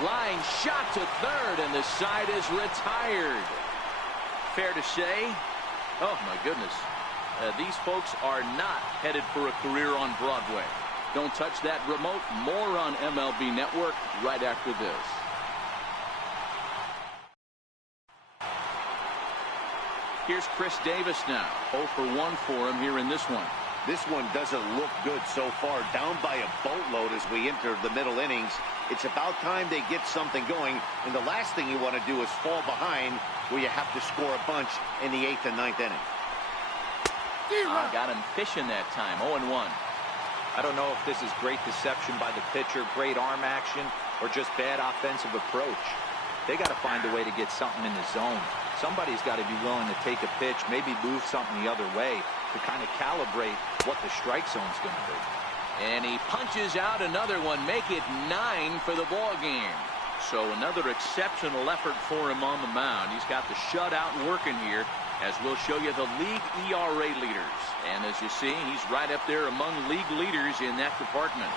Line shot to third, and the side is retired. Fair to say, oh my goodness, these folks are not headed for a career on Broadway. Don't touch that remote. More on MLB Network right after this. Here's Chris Davis now. 0 for 1 for him here in this one. This one doesn't look good so far. Down by a boatload as we enter the middle innings. It's about time they get something going. And the last thing you want to do is fall behind where you have to score a bunch in the 8th and 9th inning. Got him fishing that time. 0-1. I don't know if this is great deception by the pitcher, great arm action, or just bad offensive approach. They got to find a way to get something in the zone. Somebody's got to be willing to take a pitch, maybe move something the other way to kind of calibrate what the strike zone's going to be. And he punches out another one, make it 9 for the ball game. So another exceptional effort for him on the mound. He's got the shutout working here, as we'll show you the league ERA leaders. And as you see, he's right up there among league leaders in that department.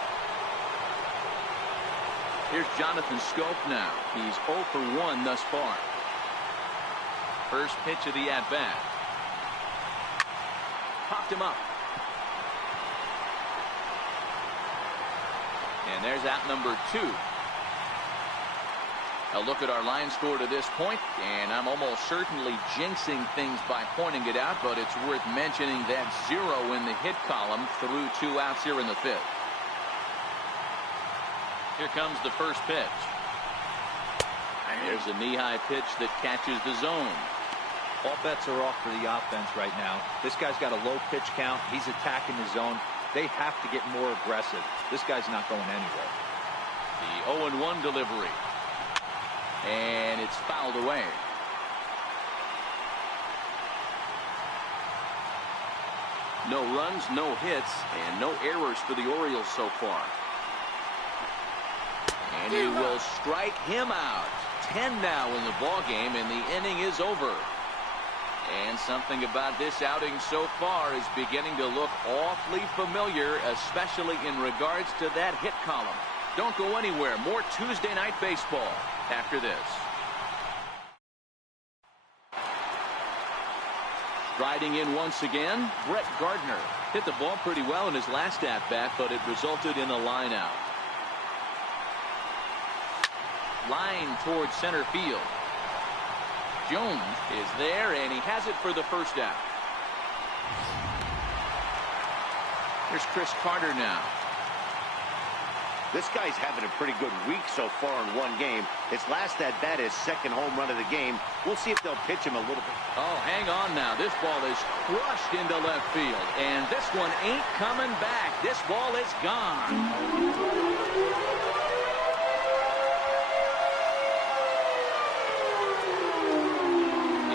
Here's Jonathan Scope now. He's 0 for 1 thus far. First pitch of the at-bat. Popped him up. And there's out number 2. A look at our line score to this point, and I'm almost certainly jinxing things by pointing it out, but it's worth mentioning that 0 in the hit column through 2 outs here in the 5th. Here comes the first pitch. There's a knee-high pitch that catches the zone. All bets are off for the offense right now. This guy's got a low pitch count. He's attacking the zone. They have to get more aggressive. This guy's not going anywhere. The 0-1 delivery. And it's fouled away. No runs, no hits, and no errors for the Orioles so far. And he will strike him out. 10 now in the ball game, and the inning is over. And something about this outing so far is beginning to look awfully familiar, especially in regards to that hit column. Don't go anywhere. More Tuesday Night Baseball after this. Riding in once again, Brett Gardner. Hit the ball pretty well in his last at-bat, but it resulted in a line out. Line towards center field. Jones is there, and he has it for the first out. Here's Chris Carter now. This guy's having a pretty good week so far in one game. His last at-bat is second home run of the game. We'll see if they'll pitch him a little bit. Oh, hang on now. This ball is crushed into left field, and this one ain't coming back. This ball is gone.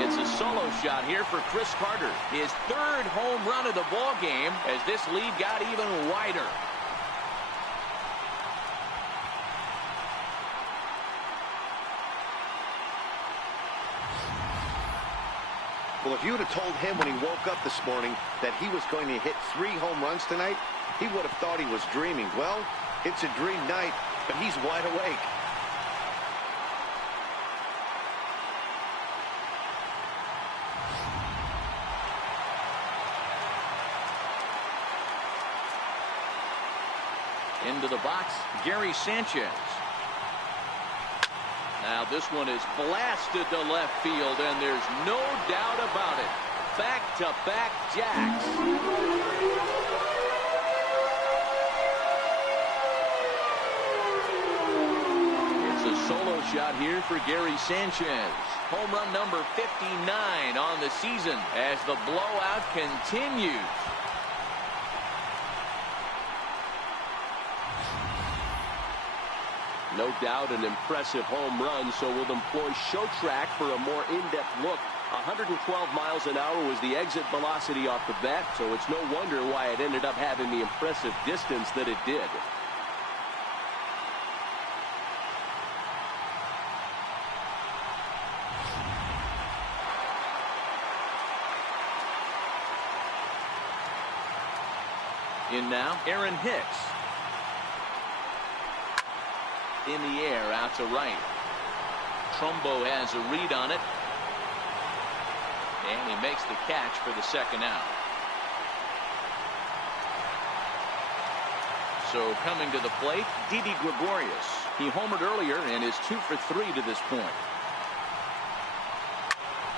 It's a solo shot here for Chris Carter. His 3rd home run of the ball game as this lead got even wider. Well, if you would have told him when he woke up this morning that he was going to hit 3 home runs tonight, he would have thought he was dreaming. Well, it's a dream night, but he's wide awake. Into the box, Gary Sanchez. Now this one is blasted to left field, and there's no doubt about it. Back-to-back jacks. It's a solo shot here for Gary Sanchez. Home run number 59 on the season as the blowout continues. No doubt an impressive home run, so we'll employ Show Track for a more in-depth look. 112 miles an hour was the exit velocity off the bat, so it's no wonder why it ended up having the impressive distance that it did. In now, Aaron Hicks. in the air out to right. Trumbo has a read on it. And he makes the catch for the second out. So coming to the plate, Didi Gregorius. He homered earlier and is 2 for 3 to this point.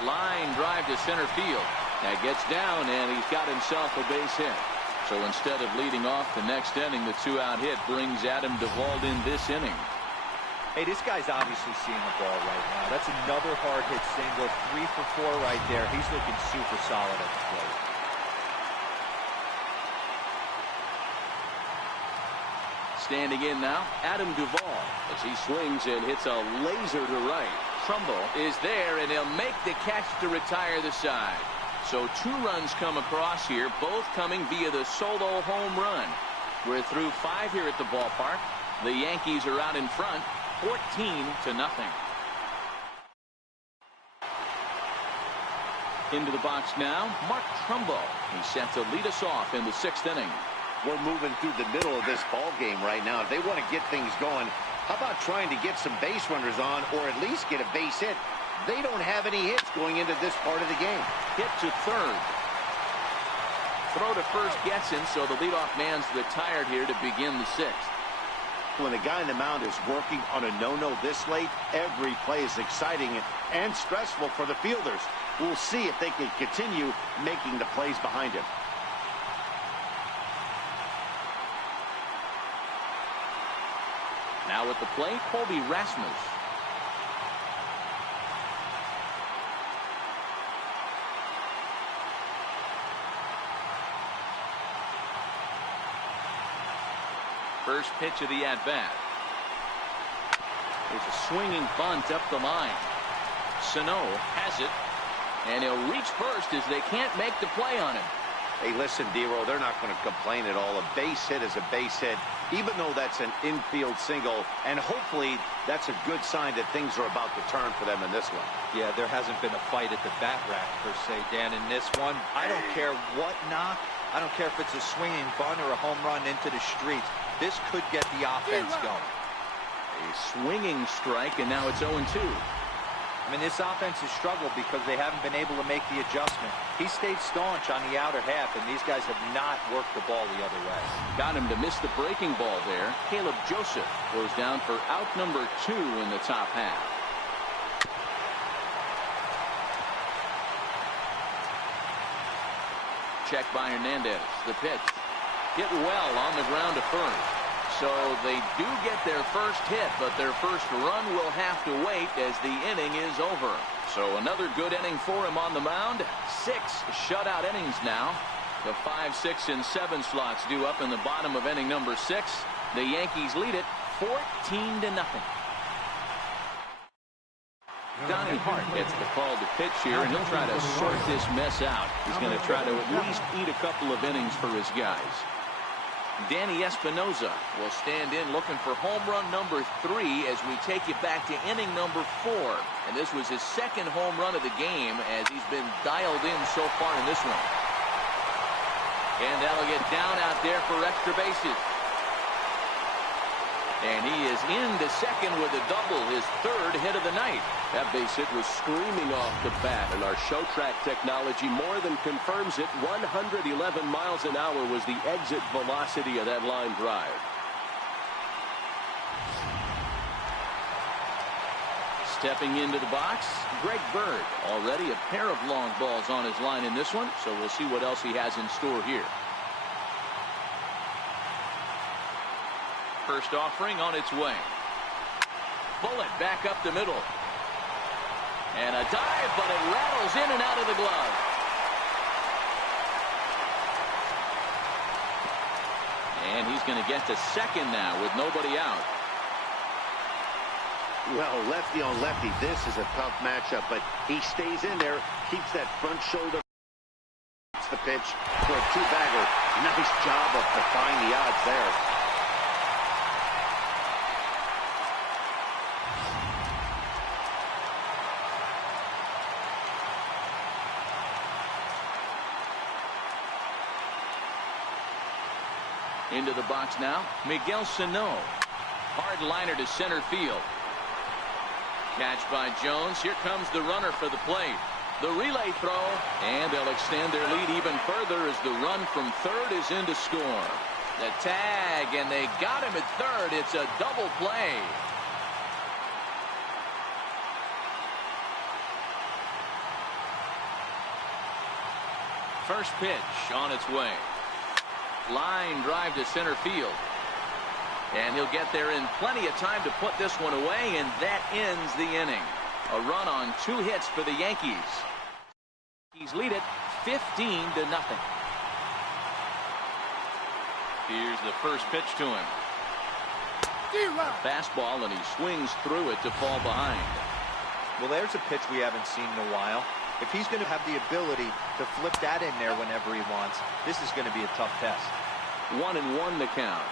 Line drive to center field. That gets down, and he's got himself a base hit. So instead of leading off the next inning, the 2-out hit brings Adam Duvall in this inning. Hey, this guy's obviously seeing the ball right now. That's another hard hit single. 3 for 4 right there. He's looking super solid at the plate. Standing in now, Adam Duvall, as he swings and hits a laser to right. Trumbo is there, and he'll make the catch to retire the side. So 2 runs come across here, both coming via the solo home run. We're through 5 here at the ballpark. The Yankees are out in front, 14-0. Into the box now, Mark Trumbo. He's set to lead us off in the 6th inning. We're moving through the middle of this ball game right now. If they want to get things going, how about trying to get some base runners on, or at least get a base hit? They don't have any hits going into this part of the game. Hit to third. Throw to first gets him, so the leadoff man's retired here to begin the 6th. When a guy in the mound is working on a no-no this late, every play is exciting and stressful for the fielders. We'll see if they can continue making the plays behind him. Now at the plate, Colby Rasmus. First pitch of the at-bat. There's a swinging bunt up the line. Sano has it, and he'll reach first as they can't make the play on him. Hey, listen, Dero, they're not going to complain at all. A base hit is a base hit, even though that's an infield single, and hopefully that's a good sign that things are about to turn for them in this one. Yeah, there hasn't been a fight at the bat rack, per se, Dan, in this one. I don't care what knock. I don't care if it's a swinging bunt or a home run into the streets. This could get the offense going. A swinging strike, and now it's 0-2. I mean, this offense has struggled because they haven't been able to make the adjustment. He stayed staunch on the outer half, and these guys have not worked the ball the other way. Got him to miss the breaking ball there. Caleb Joseph goes down for out number 2 in the top half. Check by Hernandez. The pitch. Hit well on the ground to first. So they do get their first hit, but their first run will have to wait as the inning is over. So another good inning for him on the mound. 6 shutout innings now. The 5, 6, and 7 slots due up in the bottom of inning number 6. The Yankees lead it 14-0. Donnie Hart gets the call to pitch here, and he'll try to sort this mess out. He's going to try to at least eat a couple of innings for his guys. Danny Espinoza will stand in looking for home run number 3 as we take you back to inning number 4. And this was his second home run of the game as he's been dialed in so far in this one. And that'll get down out there for extra bases. And he is into second with a double, his 3rd hit of the night. That base hit was screaming off the bat, and our show track technology more than confirms it. 111 miles an hour was the exit velocity of that line drive. Stepping into the box, Greg Bird. Already a pair of long balls on his line in this one, so we'll see what else he has in store here. First offering on its way. Bullet back up the middle. And a dive, but it rattles in and out of the glove. And he's going to get to second now with nobody out. Well, lefty on lefty, this is a tough matchup, but he stays in there, keeps that front shoulder. It's the pitch for a 2-bagger. Nice job of defying the odds there. Into the box now, Miguel Sano. Hard liner to center field. Catch by Jones. Here comes the runner for the plate. The relay throw, and they'll extend their lead even further as the run from third is in to score. The tag, and they got him at third. It's a double play. First pitch on its way. Line drive to center field. And he'll get there in plenty of time to put this one away, and that ends the inning. A run on 2 hits for the Yankees. He's lead it 15-0. Here's the first pitch to him. A fastball, and he swings through it to fall behind. Well, there's a pitch we haven't seen in a while. If he's going to have the ability to flip that in there whenever he wants, this is going to be a tough test. 1-1 the count.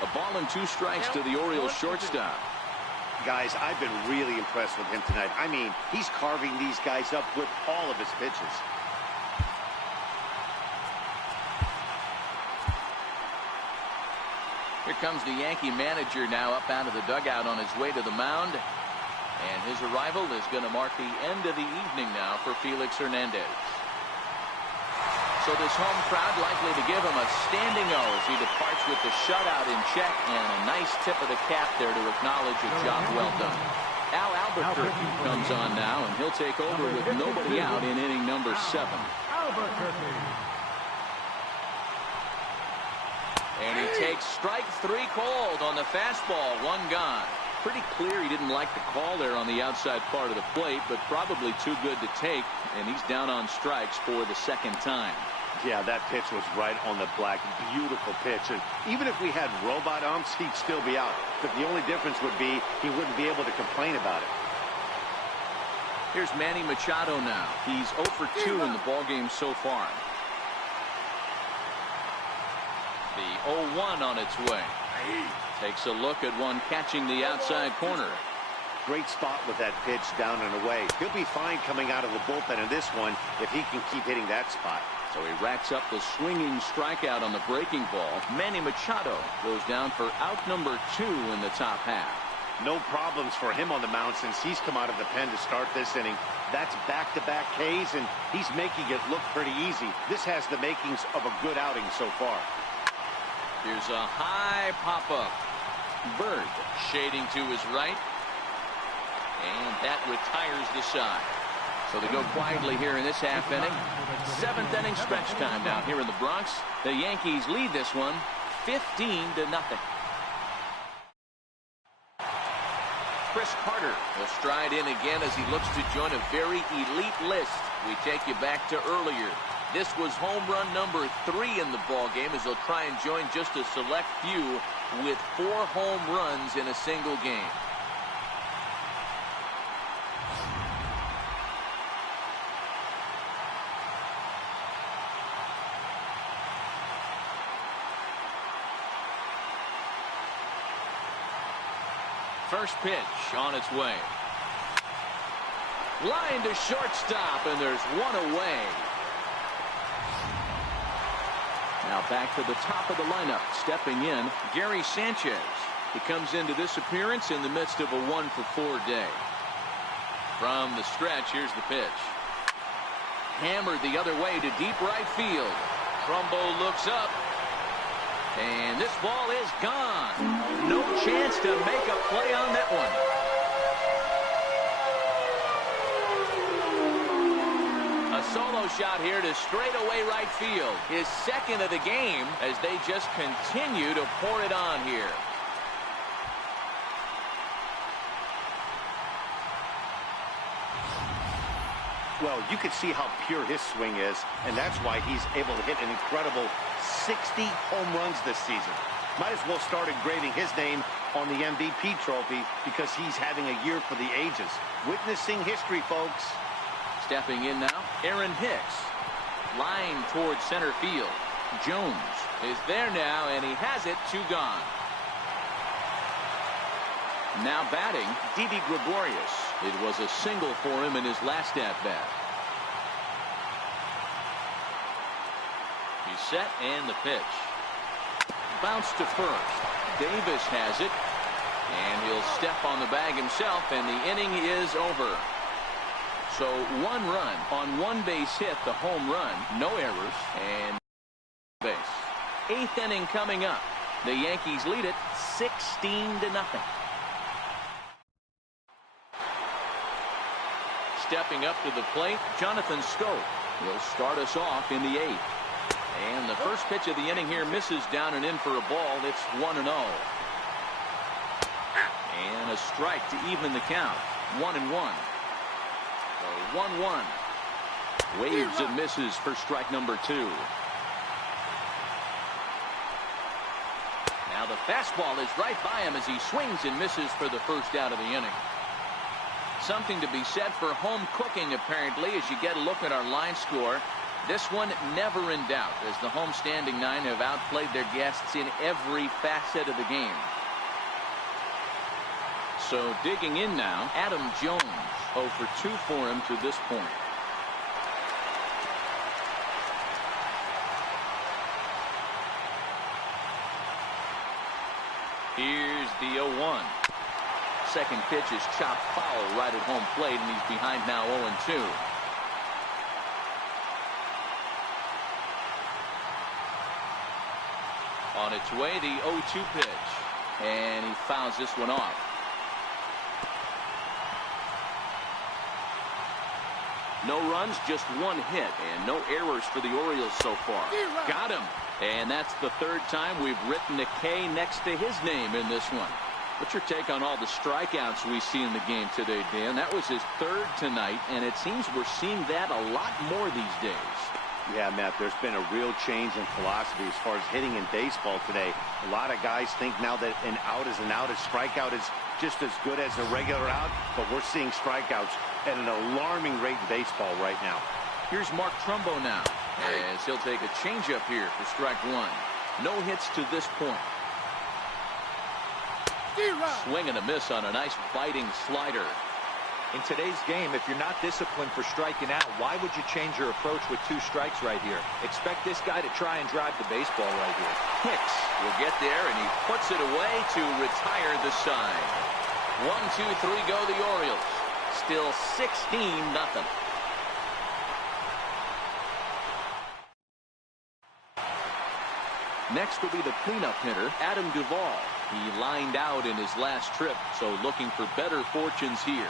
A ball and 2 strikes to the Orioles shortstop. Guys, I've been really impressed with him tonight. I mean, he's carving these guys up with all of his pitches. Here comes the Yankee manager now up out of the dugout on his way to the mound. And his arrival is going to mark the end of the evening now for Felix Hernandez. So this home crowd likely to give him a standing O as he departs with the shutout in check, and a nice tip of the cap there to acknowledge a job well done. Al Albuquerque comes on now, and he'll take over with nobody out in inning number 7. And he takes strike 3 cold on the fastball. 1 gone. Pretty clear he didn't like the call there on the outside part of the plate, but probably too good to take, and he's down on strikes for the 2nd time. Yeah, that pitch was right on the black. Beautiful pitch. And even if we had robot umps, he'd still be out. But the only difference would be he wouldn't be able to complain about it. Here's Manny Machado now. He's 0 for 2 in the ballgame so far. The 0-1 on its way. Takes a look at one catching the outside corner. Great spot with that pitch down and away. He'll be fine coming out of the bullpen in this one if he can keep hitting that spot. So he racks up the swinging strikeout on the breaking ball. Manny Machado goes down for out number 2 in the top half. No problems for him on the mound since he's come out of the pen to start this inning. That's back-to-back Ks, and he's making it look pretty easy. This has the makings of a good outing so far. Here's a high pop-up. Bird shading to his right. And that retires the side. So they go quietly here in this half inning. 7th inning stretch time now here in the Bronx. The Yankees lead this one 15-0. Chris Carter will stride in again as he looks to join a very elite list. We take you back to earlier. This was home run number 3 in the ballgame as they'll try and join just a select few with 4 home runs in a single game. First pitch on its way. Line to shortstop, and there's 1 away. Now back to the top of the lineup. Stepping in, Gary Sanchez. He comes into this appearance in the midst of a 1-for-4 day. From the stretch, here's the pitch. Hammered the other way to deep right field. Trumbo looks up. And this ball is gone. No chance to make a play on that one. A solo shot here to straightaway right field. His 2nd of the game as they just continue to pour it on here. Well, you can see how pure his swing is, and that's why he's able to hit an incredible 60 home runs this season. Might as well start engraving his name on the MVP trophy because he's having a year for the ages. Witnessing history, folks. Stepping in now, Aaron Hicks. Line towards center field. Jones is there now, and he has it. 2 gone. Now batting, Didi Gregorius. It was a single for him in his last at-bat. He's set, and the pitch. Bounce to first. Davis has it, and he'll step on the bag himself, and the inning is over. So 1 run on 1 base hit, the home run, no errors, and base. 8th inning coming up. The Yankees lead it 16-0. Stepping up to the plate, Jonathan Scope will start us off in the 8th. And the first pitch of the inning here misses down and in for a ball. It's 1-0. And a strike to even the count. 1-1. So 1-1. Waves and misses for strike number 2. Now the fastball is right by him as he swings and misses for the first out of the inning. Something to be said for home cooking, apparently, as you get a look at our line score. This one never in doubt, as the home standing 9 have outplayed their guests in every facet of the game. So digging in now, Adam Jones, 0 for 2 for him to this point. Here's the 0-1. Second pitch is chopped foul right at home plate, and he's behind now 0-2. On its way, the 0-2 pitch, and he fouls this one off. No runs, just 1 hit, and no errors for the Orioles so far. Got him. And that's the 3rd time we've written a K next to his name in this one. What's your take on all the strikeouts we see in the game today, Dan? That was his 3rd tonight, and it seems we're seeing that a lot more these days. Yeah, Matt, there's been a real change in philosophy as far as hitting in baseball today. A lot of guys think now that an out is an out, a strikeout is just as good as a regular out, but we're seeing strikeouts at an alarming rate in baseball right now. Here's Mark Trumbo now, as he'll take a changeup here for strike 1. No hits to this point. Swing and a miss on a nice biting slider. In today's game, if you're not disciplined for striking out, why would you change your approach with 2 strikes right here? Expect this guy to try and drive the baseball right here. Hicks will get there, and he puts it away to retire the side. 1, 2, 3 go the Orioles. Still 16-0. Next will be the cleanup hitter, Adam Duvall. He lined out in his last trip, so looking for better fortunes here.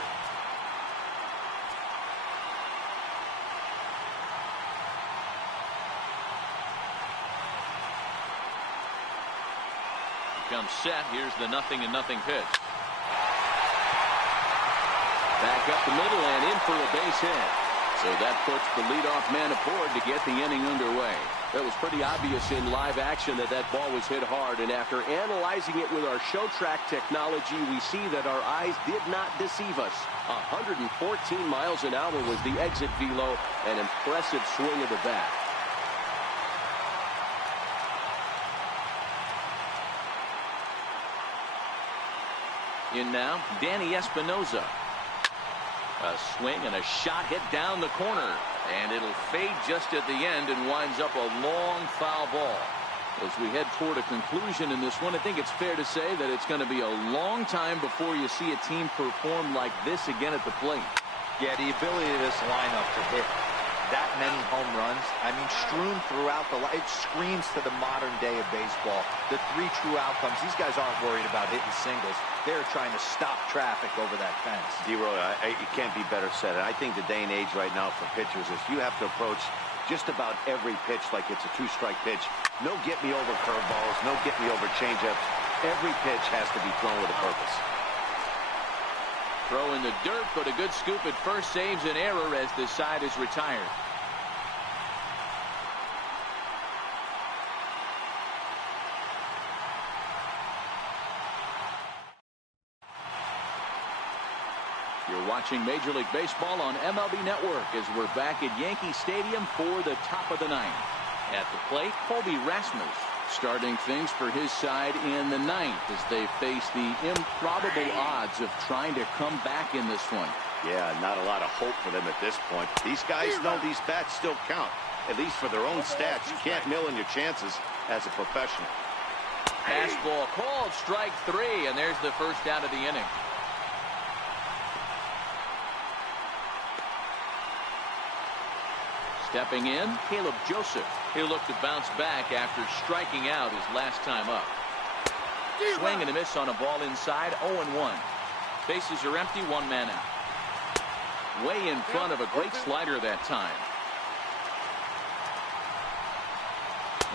Comes set. Here's the 0-0 pitch. Back up the middle and in for a base hit. So that puts the leadoff man aboard to get the inning underway. That was pretty obvious in live action that that ball was hit hard, and after analyzing it with our show track technology, we see that our eyes did not deceive us. 114 miles an hour was the exit velo, an impressive swing of the bat. In now, Danny Espinosa. A swing and a shot hit down the corner, and it'll fade just at the end and winds up a long foul ball. As we head toward a conclusion in this one, I think it's fair to say that it's going to be a long time before you see a team perform like this again at the plate. Yeah, the ability of this lineup to hit that many home runs, I mean, strewn throughout it screams to the modern day of baseball. The 3 true outcomes. These guys aren't worried about hitting singles. They're trying to stop traffic over that fence. D-Roy, it can't be better said. I think the day and age right now for pitchers is you have to approach just about every pitch like it's a 2-strike pitch. No get-me-over curveballs, no get-me-over changeups. Every pitch has to be thrown with a purpose. Throw in the dirt, but a good scoop at first saves an error as the side is retired. You're watching Major League Baseball on MLB Network as we're back at Yankee Stadium for the top of the 9th. At the plate, Colby Rasmus starting things for his side in the 9th as they face the improbable odds of trying to come back in this one. Yeah, not a lot of hope for them at this point. These guys know these bats still count, at least for their own stats. You can't mill in your chances as a professional. Fastball fastball called strike 3, and there's the first out of the inning. Stepping in, Caleb Joseph. He'll look to bounce back after striking out his last time up. Swing and a miss on a ball inside, 0-1. Bases are empty, one man out. Way in front of a great slider that time.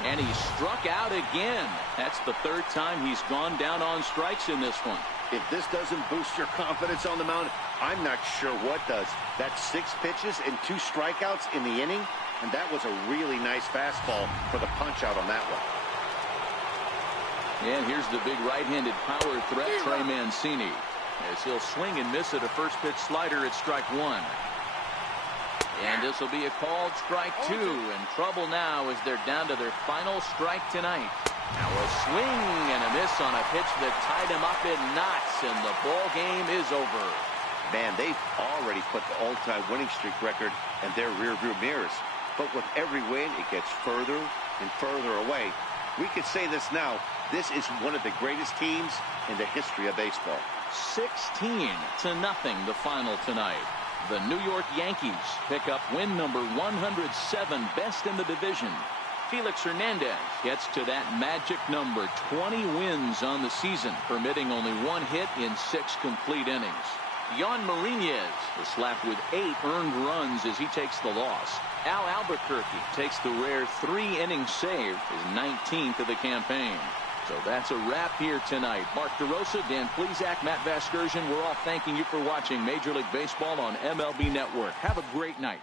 And he struck out again. That's the third time he's gone down on strikes in this one. If this doesn't boost your confidence on the mound, I'm not sure what does. That's 6 pitches and 2 strikeouts in the inning, and that was a really nice fastball for the punch out on that one. And here's the big right-handed power threat, Trey Mancini, as he'll swing and miss at a first pitch slider at strike 1. And this will be a called strike 2. In trouble now as they're down to their final strike tonight. Now a swing and a miss on a pitch that tied him up in knots, and the ball game is over. Man, they've already put the all-time winning streak record in their rearview mirrors. But with every win, it gets further and further away. We could say this now. This is one of the greatest teams in the history of baseball. 16-0 the final tonight. The New York Yankees pick up win number 107, best in the division. Felix Hernandez gets to that magic number, 20 wins on the season, permitting only 1 hit in 6 complete innings. Yon Marinez is slapped with 8 earned runs as he takes the loss. Al Albuquerque takes the rare 3-inning save, his 19th of the campaign. So that's a wrap here tonight. Mark DeRosa, Dan Plesac, Matt Vasgersian, we're all thanking you for watching Major League Baseball on MLB Network. Have a great night.